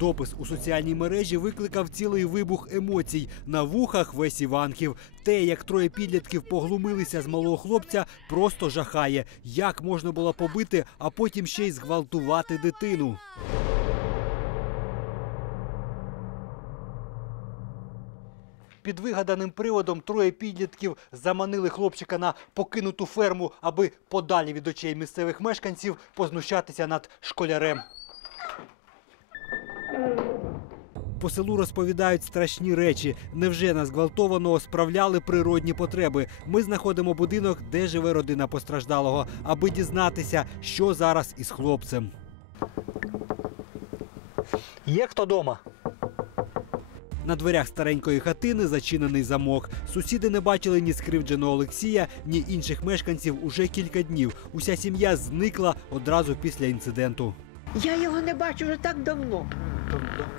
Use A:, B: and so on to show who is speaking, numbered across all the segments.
A: Допис у соціальній мережі викликав цілий вибух емоцій. На вухах весь Іванків. Те, як троє підлітків поглумилися з малого хлопця, просто жахає. Як можна було побити, а потім ще й зґвалтувати дитину. Під вигаданим приводом троє підлітків заманили хлопчика на покинуту ферму, аби подалі від очей місцевих мешканців познущатися над школярем. По селу розповідають страшні речі. Невже на зґвалтованого справляли природні потреби? Ми знаходимо будинок, де живе родина постраждалого, аби дізнатися, що зараз із хлопцем. Є хто дома? На дверях старенької хатини зачинений замок. Сусіди не бачили ні скривдженого Олексія, ні інших мешканців уже кілька днів. Уся сім'я зникла одразу після інциденту.
B: Я його не бачу вже так давно.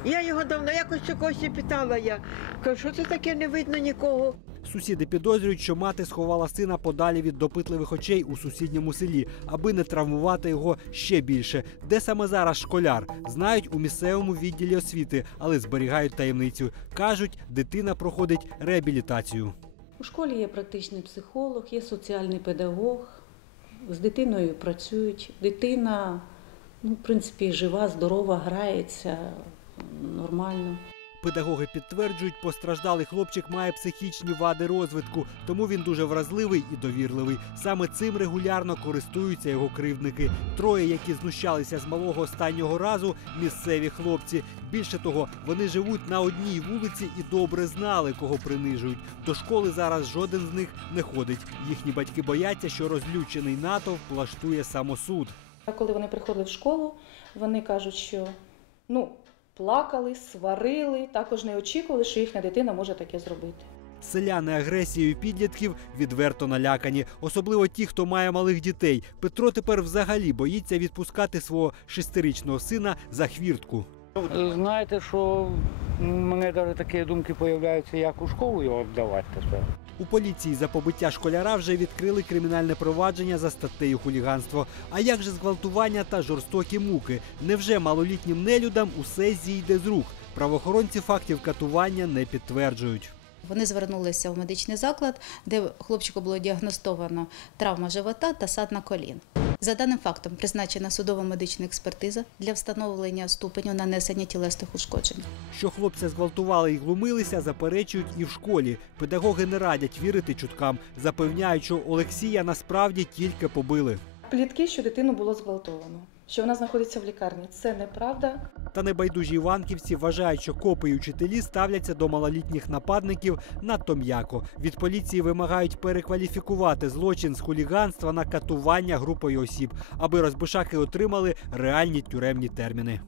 B: Я його давно якось у когось питала я. Кажу, що це таке не видно нікого.
A: Сусіди підозрюють, що мати сховала сина подалі від допитливих очей у сусідньому селі, аби не травмувати його ще більше. Де саме зараз школяр? Знають у місцевому відділі освіти, але зберігають таємницю. кажуть, дитина проходить реабілітацію.
C: У школі є практичний психолог, є соціальний педагог. З дитиною працюють. Дитина, ну, в принципі, жива, здорова, грається нормально.
A: Педагоги підтверджують, постраждалий хлопчик має психічні вади розвитку, тому він дуже вразливий і довірливий. Саме цим регулярно користуються його кривдники. Троє, які знущалися з малого останнього разу, місцеві хлопці. Більше того, вони живуть на одній вулиці і добре знали, кого принижують. До школи зараз жоден з них не ходить. Їхні батьки бояться, що розлючений натовп влаштує самосуд.
C: А коли вони приходили в школу, вони кажуть, що ну, плакали, сварили, також не очікували, що їхня дитина може таке зробити.
A: Селяни агресією підлітків відверто налякані, особливо ті, хто має малих дітей. Петро тепер взагалі боїться відпускати свого шестирічного сина за хвіртку.
D: Знаєте, що в мене навіть такі думки з'являються, як у школу його віддавати тепер.
A: У поліції за побиття школяра вже відкрили кримінальне провадження за статтею хуліганство. А як же зґвалтування та жорстокі муки? Невже малолітнім нелюдам усе зійде з рук? Правоохоронці фактів катування не підтверджують.
E: Вони звернулися в медичний заклад, де хлопчику було діагностовано травма живота та сад на колін. За даним фактом призначена судово-медична експертиза для встановлення ступеню нанесення тілесних ушкоджень.
A: Що хлопця зґвалтували і глумилися, заперечують і в школі. Педагоги не радять вірити чуткам, запевняють, що Олексія насправді тільки побили.
C: Плітки, що дитину було зґвалтовано, що вона знаходиться в лікарні. Це неправда.
A: Та небайдужі іванківці вважають, що копи і учителі ставляться до малолітніх нападників надто м'яко. Від поліції вимагають перекваліфікувати злочин з хуліганства на катування групою осіб, аби розбишаки отримали реальні тюремні терміни.